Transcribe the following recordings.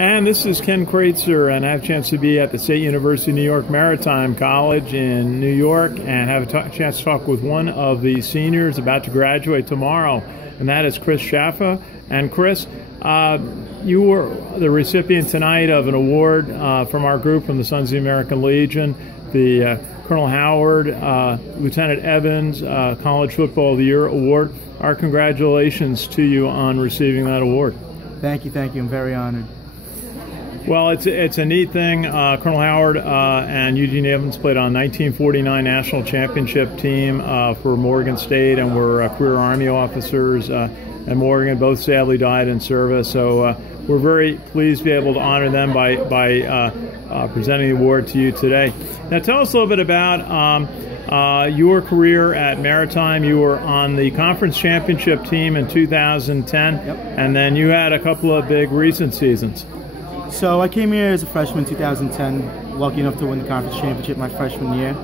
And this is Ken Kreitzer, and I have a chance to be at the State University of New York Maritime College in New York and have a chance to talk with one of the seniors about to graduate tomorrow, and that is Chris Shehata. And Chris, you were the recipient tonight of an award from our group from the Sons of the American Legion, the Colonel Howard, Lieutenant Evans College Football of the Year Award. Our congratulations to you on receiving that award. Thank you, thank you. I'm very honored. Well, it's a neat thing. Colonel Howard and Eugene Evans played on 1949 National Championship team for Morgan State, and were career Army officers. And Morgan both sadly died in service. So we're very pleased to be able to honor them by presenting the award to you today. Now, tell us a little bit about your career at Maritime. You were on the conference championship team in 2010, yep. And then you had a couple of big recent seasons. So I came here as a freshman in 2010, lucky enough to win the conference championship my freshman year.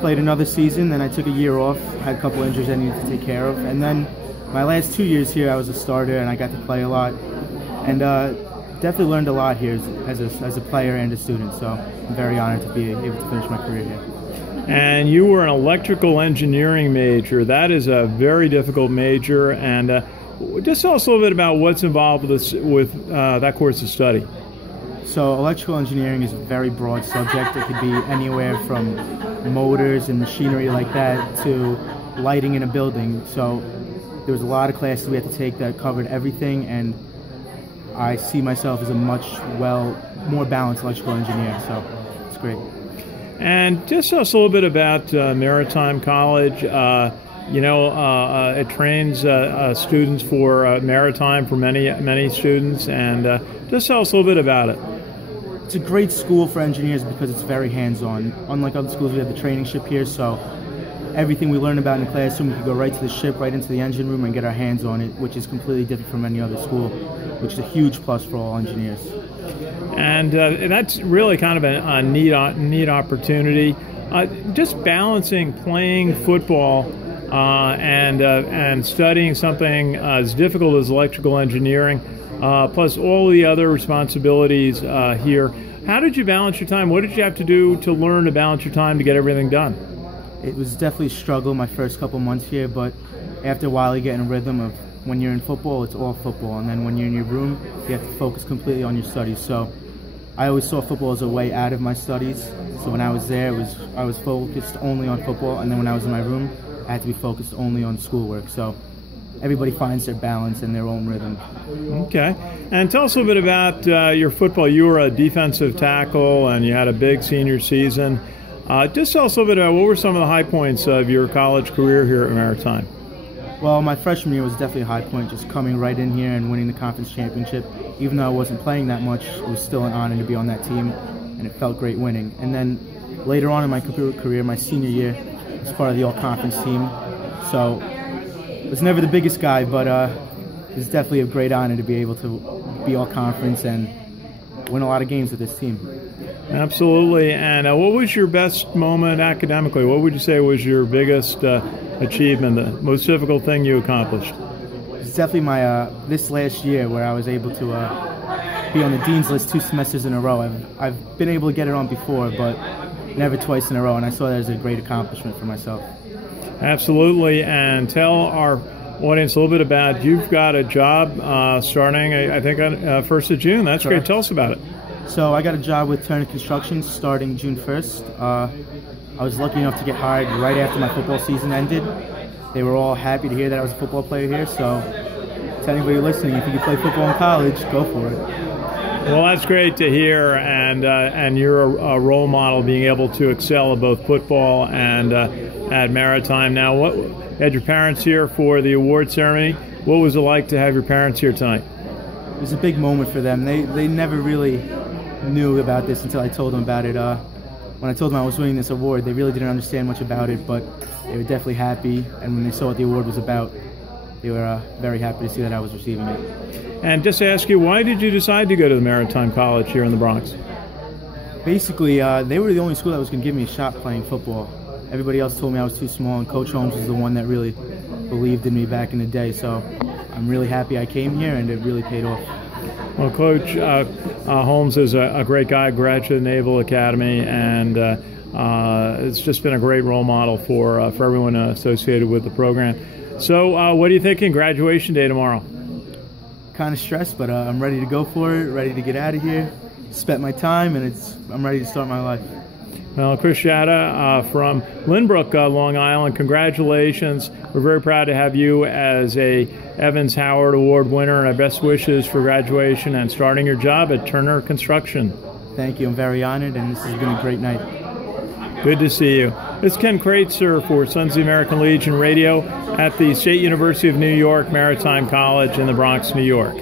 Played another season, then I took a year off, had a couple injuries I needed to take care of, and then my last 2 years here I was a starter and I got to play a lot, and definitely learned a lot here as a player and a student, so I'm very honored to be able to finish my career here. And you were an electrical engineering major. That is a very difficult major, and just tell us a little bit about what's involved with that course of study. So electrical engineering is a very broad subject. It could be anywhere from motors and machinery like that to lighting in a building. So there was a lot of classes we had to take that covered everything, and I see myself as a much more balanced electrical engineer, so it's great. And just tell us a little bit about Maritime College. It trains students for maritime for many students, and just tell us a little bit about it. It's a great school for engineers because it's very hands-on. Unlike other schools, we have the training ship here, so everything we learn about in the classroom, we can go right to the ship, right into the engine room, and get our hands on it, which is completely different from any other school, which is a huge plus for all engineers. And that's really kind of a neat opportunity. Just balancing playing football and studying something as difficult as electrical engineering, plus all the other responsibilities here. How did you balance your time? What did you have to do to learn to balance your time to get everything done? It was definitely a struggle my first couple months here, but after a while you get in a rhythm of when you're in football, it's all football, and then when you're in your room, you have to focus completely on your studies. So I always saw football as a way out of my studies. So when I was there, I was focused only on football, and then when I was in my room, I had to be focused only on schoolwork. So everybody finds their balance and their own rhythm. Okay. And tell us a little bit about your football. You were a defensive tackle, and you had a big senior season. Just tell us a little bit about what were some of the high points of your college career here at Maritime. Well, my freshman year was definitely a high point, just coming right in here and winning the conference championship. Even though I wasn't playing that much, it was still an honor to be on that team, and it felt great winning. And then later on in my career, my senior year, I was part of the all-conference team. So I was never the biggest guy, but it was definitely a great honor to be able to be all-conference and win a lot of games with this team. Absolutely. And what was your best moment academically? What would you say was your biggest achievement, the most difficult thing you accomplished? It's definitely my this last year where I was able to be on the Dean's List 2 semesters in a row. I've been able to get it on before, but never twice in a row, and I saw that as a great accomplishment for myself. Absolutely. And tell our audience a little bit about, you've got a job starting, I think, on 1st of June. That's Correct. Great. Tell us about it. So I got a job with Turner Construction starting June 1st. I was lucky enough to get hired right after my football season ended. They were all happy to hear that I was a football player here, so to anybody listening, if you can play football in college, go for it. Well, that's great to hear, and you're a role model, being able to excel at both football and at Maritime. Now, what had your parents here for the award ceremony? What was it like to have your parents here tonight? It was a big moment for them. They never really knew about this until I told them about it. When I told them I was winning this award, they really didn't understand much about it, but they were definitely happy, and when they saw what the award was about, they were very happy to see that I was receiving it. And just to ask you, why did you decide to go to the Maritime College here in the Bronx? Basically, they were the only school that was going to give me a shot playing football. Everybody else told me I was too small, and Coach Holmes was the one that really believed in me back in the day, so I'm really happy I came here, and it really paid off. Well, Coach Holmes is a great guy, graduate of the Naval Academy, and it's just been a great role model for everyone associated with the program. So what are you thinking graduation day tomorrow? Kind of stressed, but I'm ready to go for it, ready to get out of here, spent my time, and I'm ready to start my life. Well, Chris Shehata from Lynbrooka, Long Island, congratulations. We're very proud to have you as a Evans Howard Award winner, and our best wishes for graduation and starting your job at Turner Construction. Thank you. I'm very honored, and this has been a great night. Good to see you. This is Ken Kreitzer for Sons of the American Legion Radio at the State University of New York Maritime College in the Bronx, New York.